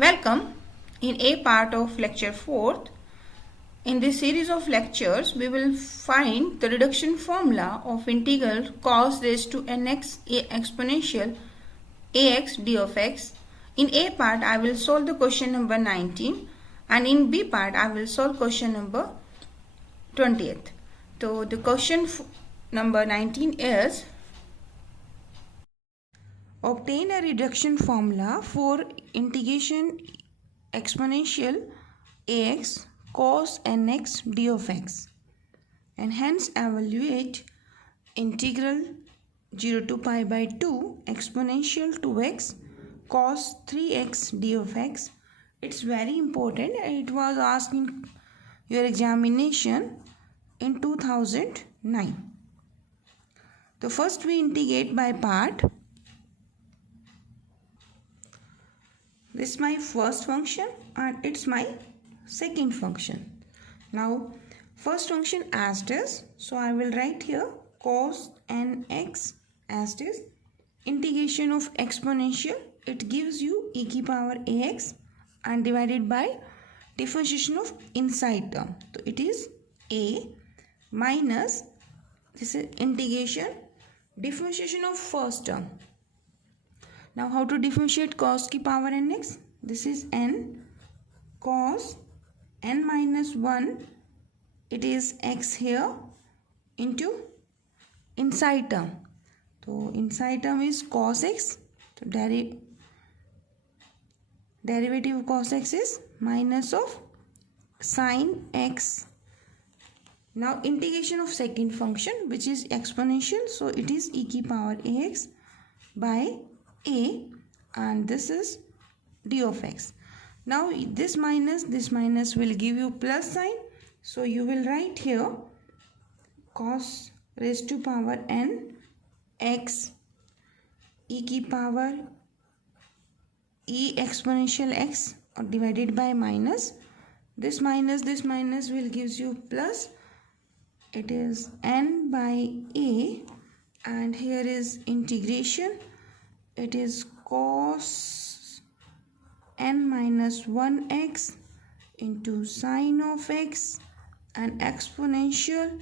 Welcome in A part of lecture 4th. In this series of lectures, we will find the reduction formula of integral cos raised to nx exponential ax d of x. In A part, I will solve the question number 19 and in B part, I will solve question number 20th. So, the question number 19 is obtain a reduction formula for integration exponential ax cos nx d of x and hence evaluate integral 0 to pi by 2 exponential 2x cos 3x d of x. It's very important. It was asked in your examination in 2009. So first we integrate by part. This is my first function and it's my second function. Now first function as it is, so I will write here cos nx as it is. Integration of exponential, it gives you e की power ax and divided by differentiation of inside term. So it is a minus, this is integration, differentiation of first term. Now how to differentiate cos की power nx? This is n cos n minus 1, it is x here into inside term. So inside term is cos x. So derivative of cos x is minus of sin x. Now integration of second function which is exponential. So it is e की power ax by a and this is d of x. Now this minus will give you plus sign. So you will write here cos raised to power n x e की power e exponential x or divided by minus. This minus will gives you plus. It is n by a and here is integration. It is cos n minus 1x into sine of x and exponential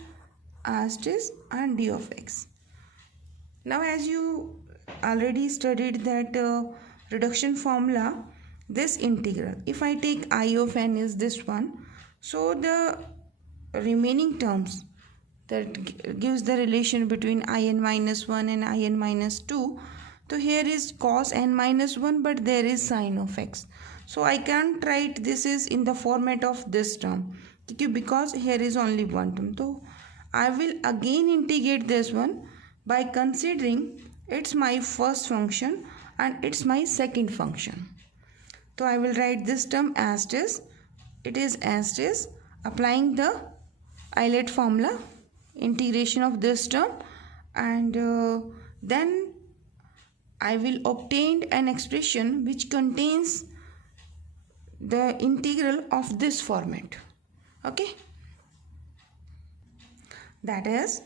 as it is and d of x. Now as you already studied that reduction formula, this integral, if I take I of n is this one, so the remaining terms that gives the relation between in minus 1 and in minus 2. So here is cos n minus 1 but there is sine of x. So I can't write this is in the format of this term because here is only one term. So I will again integrate this one by considering it's my first function and it's my second function. So I will write this term as it is. It is as it is, applying the Euler formula, integration of this term, and then I will obtain an expression which contains the integral of this format. Okay, that is,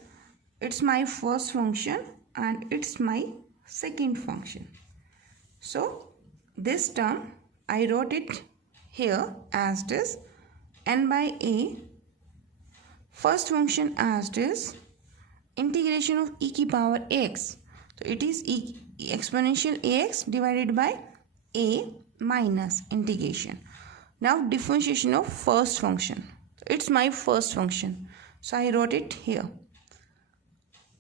it's my first function and it's my second function. So this term I wrote it here as it is, n by a, first function as it is, integration of e की power ax. So it is exponential ax divided by a minus integration. Now differentiation of first function. So it's my first function. So I wrote it here.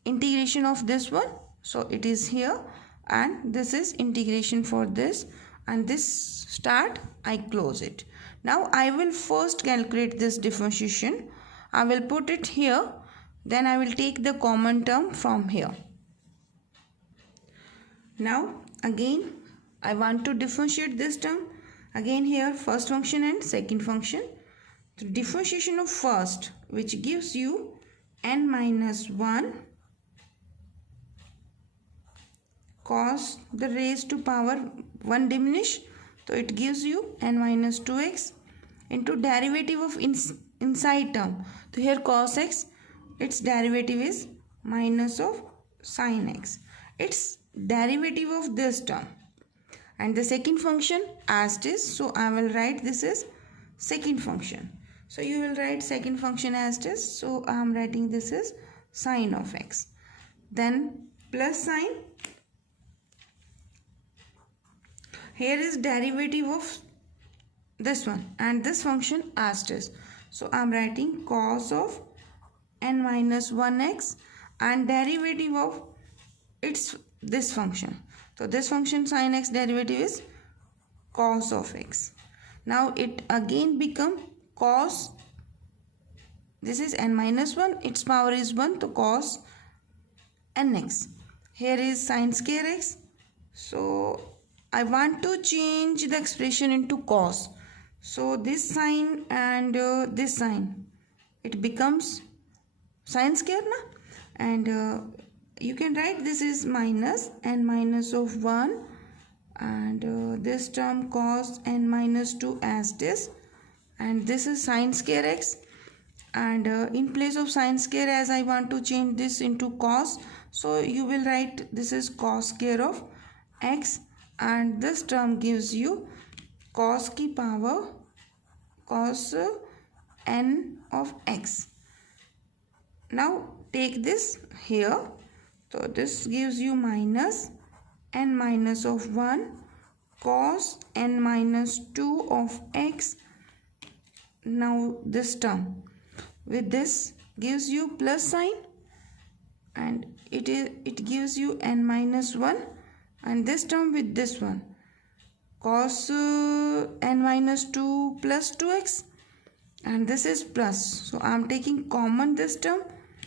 Integration of this one. So it is here and this is integration for this and this start, I close it. Now I will first calculate this differentiation. I will put it here. Then I will take the common term from here. Now again I want to differentiate this term. Again here first function and second function. The differentiation of first which gives you n minus 1 cos the raised to power 1 diminish. So it gives you n minus 2x into derivative of inside term. So here cos x, its derivative is minus of sin x. It's derivative of this term and the second function as it is. So I will write this is second function. So you will write second function as it is. So I am writing this is sine of x. Then plus sign. Here is derivative of this one and this function as it is. So I am writing cos of n minus 1x and derivative of its this function. So this function sin x derivative is cos of x. Now it again become cos, this is n minus 1, its power is 1, so cos nx. Here is sin square x. So I want to change the expression into cos. So this sine and this sine, it becomes sine square na? And you can write this is minus n minus of 1 and this term cos n minus 2 as this, and this is sin square x, and in place of sin square, as I want to change this into cos, so you will write this is cos square of x, and this term gives you cos की power cos n of x. Now take this here, so this gives you minus n minus of 1 cos n minus 2 of x. Now this term with this gives you plus sign, and it gives you n minus 1, and this term with this one cos n minus 2 plus 2x, and this is plus. So I am taking common this term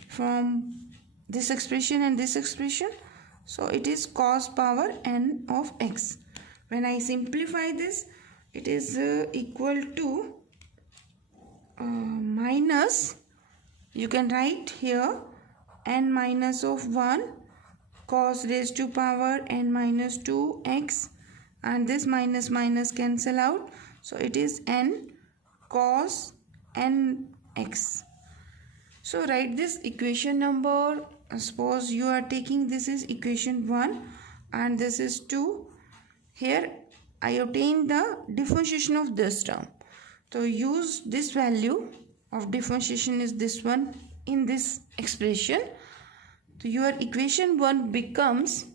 from this expression and this expression, so it is cos power n of x. When I simplify this, it is equal to minus, you can write here n minus of 1 cos raised to power n minus 2x, and this minus minus cancel out, so it is n cos nx. So write this equation number. Suppose you are taking this is equation 1 and this is 2. Here I obtain the differentiation of this term. So use this value of differentiation is this one in this expression. So your equation 1 becomes,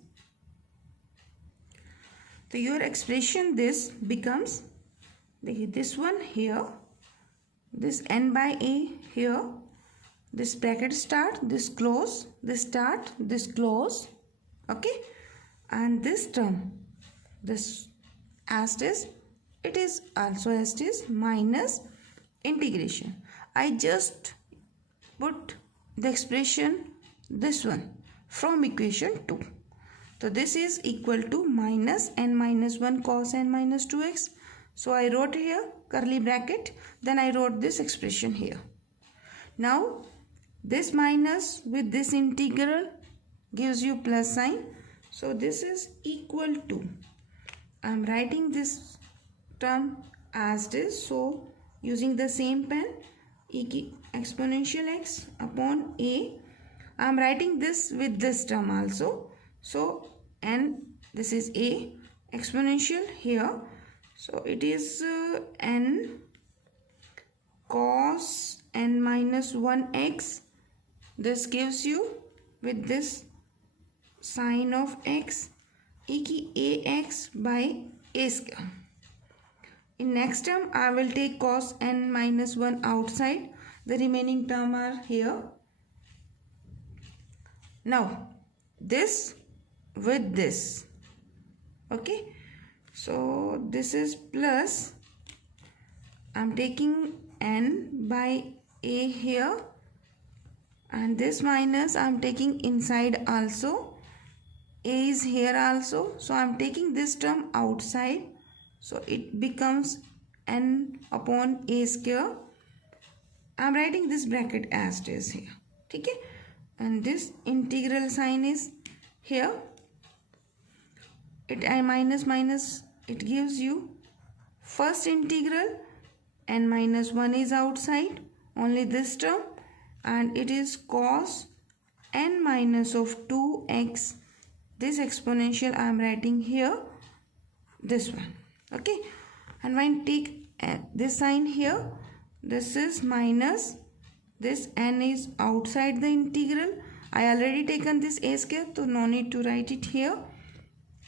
so your expression this becomes this one here, this n by a here, this bracket start, this close, this start, this close, okay, and this term, this as it is also as it is minus integration. I just put the expression this one from equation 2. So this is equal to minus n minus 1 cos n minus 2x. So I wrote here curly bracket, then I wrote this expression here. Now this minus with this integral gives you plus sign. So this is equal to, I am writing this term as it is. So using the same pen, exponential x upon a, I am writing this with this term also. So n, this is a exponential here. So it is n cos n minus 1x. This gives you with this sine of x ax by a square. In next term I will take cos n minus 1 outside. The remaining term are here. Now this with this, okay, so this is plus, I am taking n by a here, and this minus I am taking inside also, a is here also, so I am taking this term outside, so it becomes n upon a square. I am writing this bracket as it is here, okay, and this integral sign is here. It I minus minus, it gives you first integral, n minus 1 is outside, only this term, and it is cos n minus of 2x. This exponential I am writing here this one. Okay, and when take this sign here, this is minus, this n is outside the integral. I already taken this a square, so no need to write it here.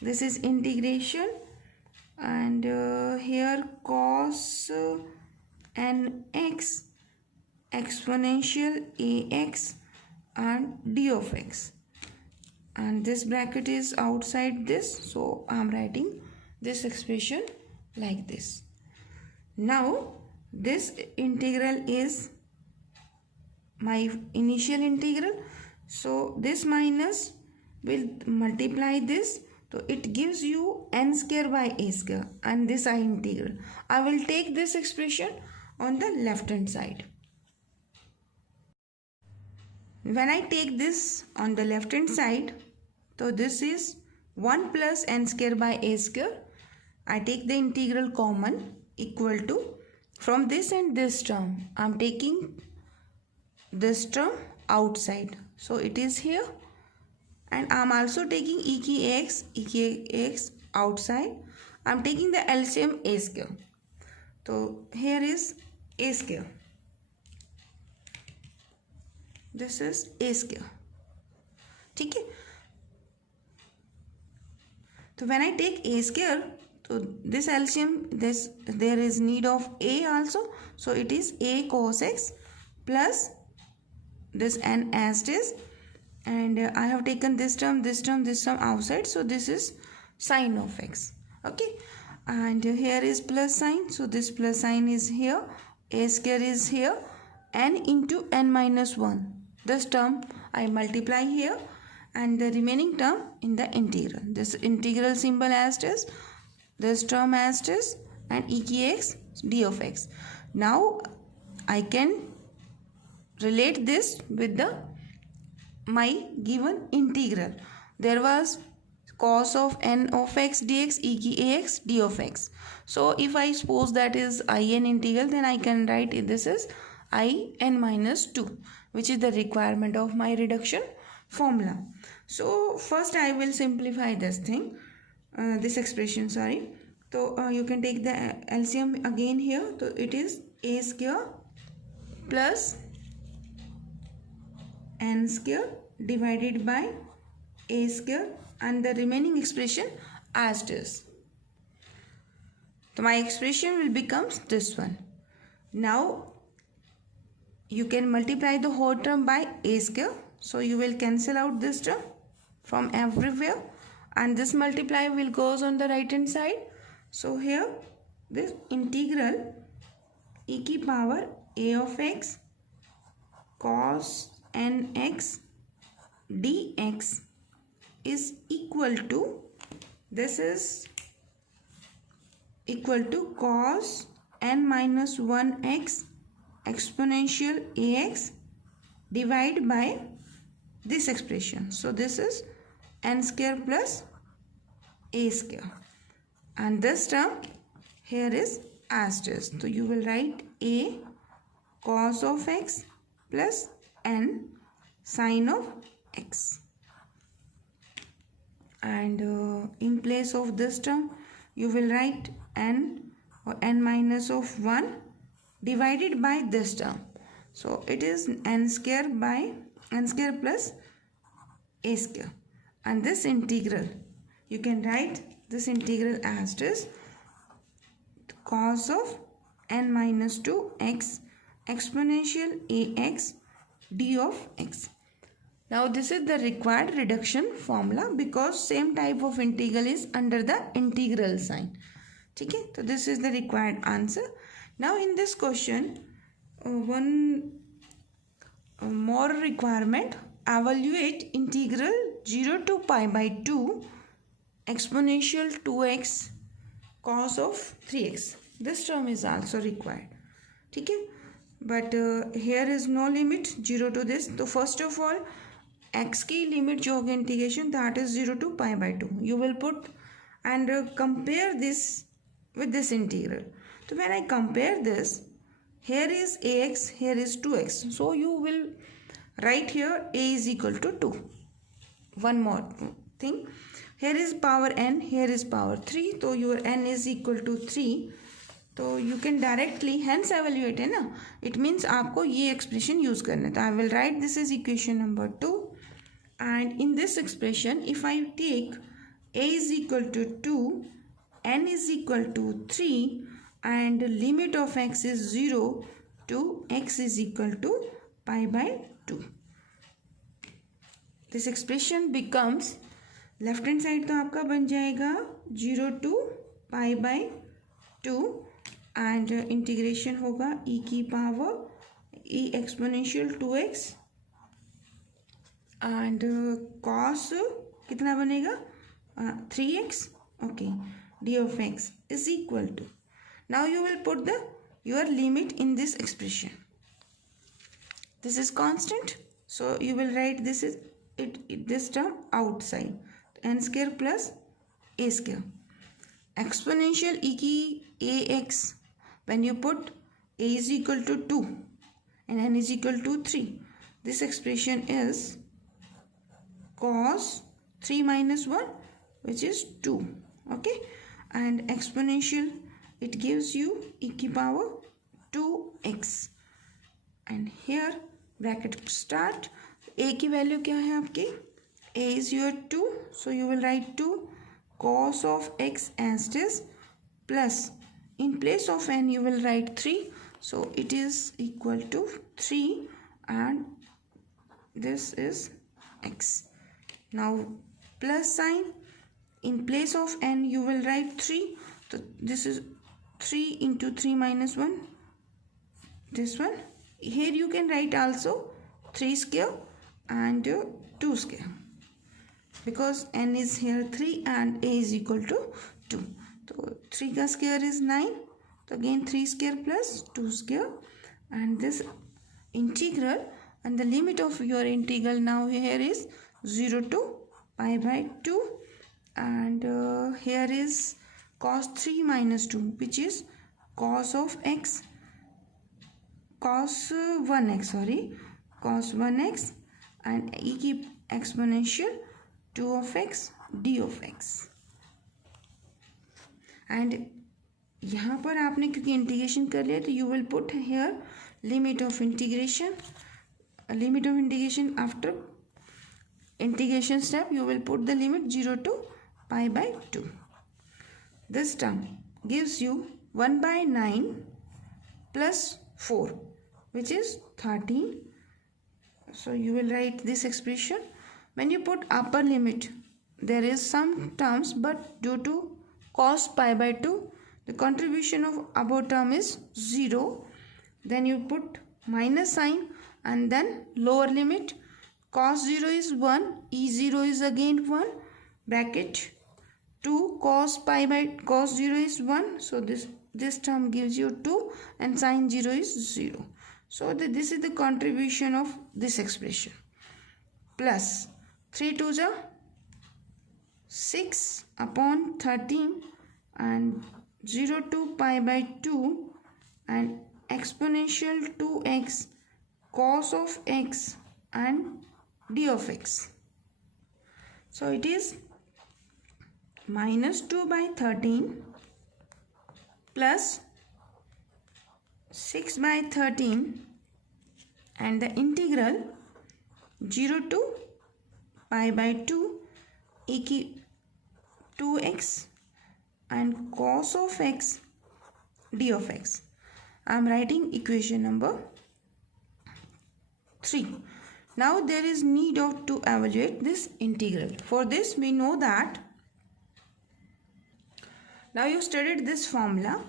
This is integration, and here cos nx exponential ax and d of x, and this bracket is outside this, so I am writing this expression like this. Now this integral is my initial integral, so this minus will multiply this, so it gives you n square by a square, and this I integral. I will take this expression on the left hand side. When I take this on the left hand side, so this is 1 plus n square by a square. I take the integral common, equal to, from this and this term, I am taking this term outside, so it is here, and I am also taking e k x outside. I am taking the LCM a square, so here is a square, this is a square. Okay, so when I take a square, so this LCM, this there is need of a also, so it is a cos x plus this n as it is, and I have taken this term outside, so this is sine of x. Okay, and here is plus sign, so this plus sign is here, a square is here, n into n minus 1, this term I multiply here, and the remaining term in the integral, this integral symbol as it is, this term as it is, and e k x d of x. Now I can relate this with the my given integral. There was cos of n of x dx e k x d of x. So if I suppose that is in integral, then I can write this is in minus 2, which is the requirement of my reduction formula. So first I will simplify this thing, this expression, sorry. So you can take the LCM again here, so it is a square plus n square divided by a square, and the remaining expression as it is. So my expression will become this one. Now you can multiply the whole term by a square, so you will cancel out this term from everywhere, and this multiply will goes on the right hand side. So here this integral e की power a of x cos nx dx is equal to, this is equal to cos n minus 1x exponential ax divided by this expression. So this is n square plus a square, and this term here is as it is. So you will write a cos of x plus n sine of x, and in place of this term you will write n or n minus of 1 divided by this term. So it is n square plus a square, and this integral you can write this integral as it is, cos of n minus 2x exponential ax d of x. Now this is the required reduction formula, because same type of integral is under the integral sign. Okay, so this is the required answer. Now in this question, one more requirement: evaluate integral 0 to pi by 2 exponential 2x cos of 3x. This term is also required. Okay, but here is no limit 0 to this. So first of all, x की limit जो होगी integration, that is 0 to pi by 2. You will put and compare this with this integral. So when I compare this, here is ax, here is 2x. So you will write here a is equal to 2. One more thing, here is power n, here is power 3, तो your n is equal to 3, तो you can directly hence evaluate है ना, it means आपको ये expression use करना है. तो I will write this is equation number 2, and in this expression if I take a is equal to 2, n is equal to 3, and limit of x is 0 to x is equal to pi by 2. This expression becomes left hand side तो आपका बन जाएगा 0 to pi by 2, and integration होगा e की power e exponential 2x, and cos कितना बनेगा 3x. Okay, d of x is equal to, now you will put the your limit in this expression. This is constant, so you will write this is this term outside, n square plus a square. Exponential e की ax, when you put a is equal to 2 and n is equal to 3, this expression is cos 3 minus 1, which is 2. Okay, and exponential it gives you e की power 2x, and here bracket start. a की value क्या है आपकी, a is your 2, so you will write 2 cos of x as it is, plus in place of n you will write 3, so it is equal to 3, and this is x. Now plus sign, in place of n you will write 3, so this is 3 into 3 minus 1, this one. Here you can write also 3 square and 2 square, because n is here 3 and a is equal to 2. So 3 का square is 9, so again 3 square plus 2 square, and this integral, and the limit of your integral now here is 0 to pi by 2, and here is cos 3 minus 2, which is cos of x, cos 1x, sorry, cos 1x, and e की exponential 2 of x d of x. and यहाँ पर आपने क्योंकि integration कर लिया, तो you will put here limit of integration after integration step you will put the limit 0 to pi by 2. This term gives you 1 by 9 plus 4, which is 13. So you will write this expression. When you put upper limit, there is some terms, but due to cos pi by 2, the contribution of above term is 0. Then you put minus sign, and then lower limit. Cos 0 is 1, e0 is again 1, bracket 2 cos 0 is 1, so this term gives you 2, and sin 0 is 0. So this is the contribution of this expression. Plus 3 2s are 6 upon 13, and 0 to pi by 2, and exponential 2x cos of x and d of x. So it is minus 2 by 13 plus 6 by 13, and the integral 0 to pi by 2 e की 2x and cos of x d of x. I am writing equation number 3. Now there is need of to evaluate this integral. For this we know that, now you studied this formula,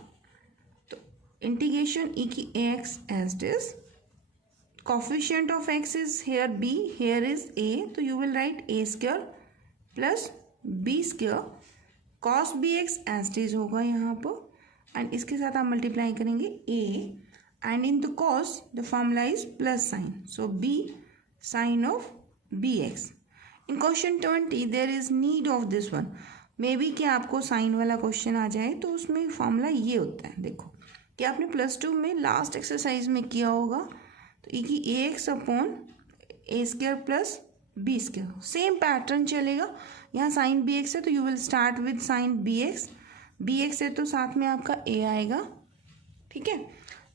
so integration e की ax as it is, coefficient of x is here b, here is a, so you will write a square plus b square cos bx as it is होगा यहाँ पर, and इसके साथ आप multiply करेंगे a, and in the cos the formula is plus sign, so b sin of bx. In question 20 there is need of this one. May be कि आपको sign वाला क्वेश्चन आ जाए, तो उसमें फॉर्मूला ये होता है, देखो कि आपने +2 में लास्ट एक्सरसाइज में किया होगा, तो ई की a x upon a square plus b square, same pattern चलेगा. यहाँ साइन बी एक्स है तो you will start with sine B x है तो साथ में आपका ए आएगा, ठीक है।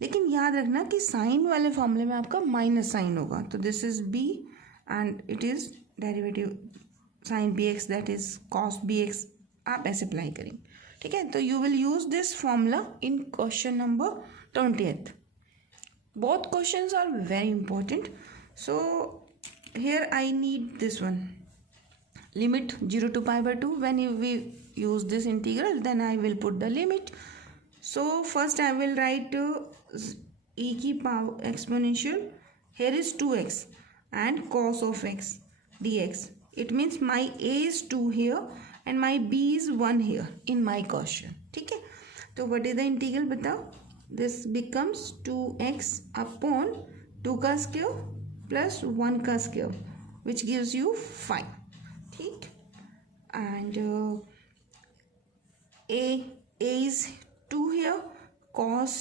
लेकिन याद रखना कि साइन वाले फॉर्मूले में आपका माइनस साइन होगा, तो this is B and it is derivative sine B X that is cos B X, आप ऐसे अप्लाई करेंगे, ठीक है। तो you will use this formula in question number 20th. Both questions are very important. So here I need this one, limit 0 to pi by 2. When we use this integral, then I will put the limit. So first I will write e की power exponential, here is 2x and cos of x dx. It means my a is 2 here and my b is 1 here in my question, ठीक है। तो what is the integral बताओ, this becomes 2x upon 2 का square plus 1 का square which gives you 5, ठीक। and a is 2 here, cos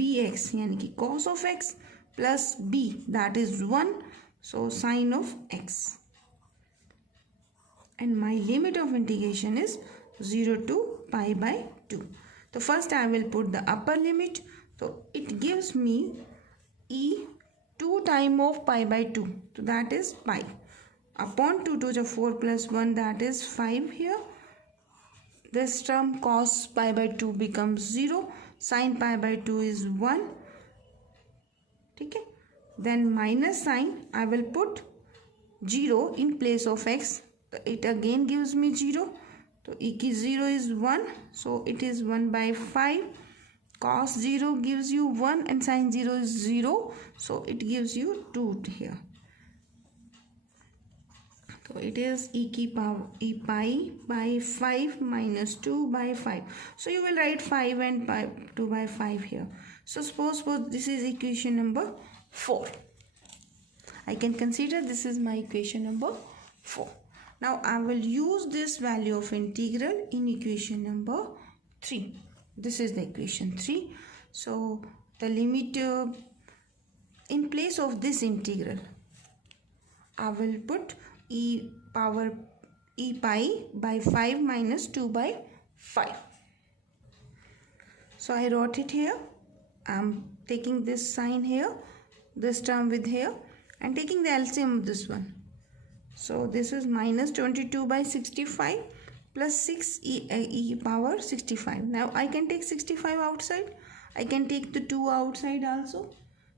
bx यानी कि cos of x plus b that is 1, so sin of x, and my limit of integration is 0 to pi by 2. So first I will put the upper limit, so it gives me e 2 time of pi by 2, so that is pi upon 2 to the 4 plus 1, that is 5 here. This term cos pi by 2 becomes 0, sin pi by 2 is 1, ठीक है। Then minus sign I will put 0 in place of x, so it again gives me 0. तो e की 0 is 1, so it is 1 by 5. Cos 0 gives you 1 and sin 0 is 0, so it gives you 2 here. So it is e की power e pi by 5 minus 2 by 5. So you will write 5 and pi 2 by 5 here. So suppose this is equation number 4. I can consider this is my equation number 4. Now I will use this value of integral in equation number 3. This is the equation 3. So the limit in place of this integral, I will put e power e pi by 5 minus 2 by 5. So I wrote it here. I am taking this sign here, this term with here, and taking the LCM of this one. So this is minus 22 by 65 plus 6 e power 65. Now I can take 65 outside. I can take the 2 outside also.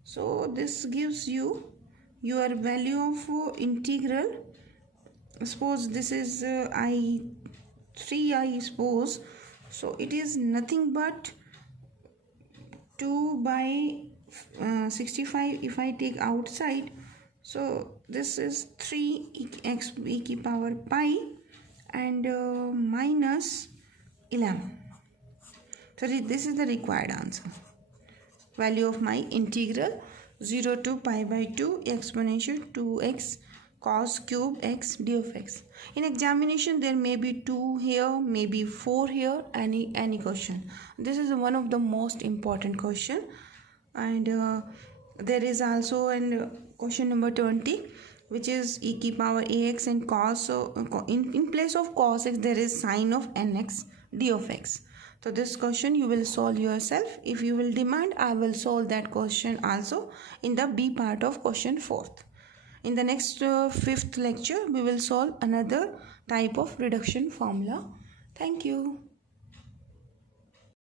So this gives you your value of integral. Suppose this is I3, I suppose. So it is nothing but 2 by 65 if I take outside. So this is 3 x e की power pi and minus 11. So this is the required answer. Value of my integral 0 to pi by 2 exponential 2x cos cube x d of x. In examination there may be 2 here, maybe 4 here, any question. This is one of the most important question, and there is also an question number 20, which is e की power ax and cos. So in place of cos x there is sin of nx d of x. So this question you will solve yourself. If you will demand, I will solve that question also in the B part of question 4th. In the next 5th lecture we will solve another type of reduction formula. Thank you.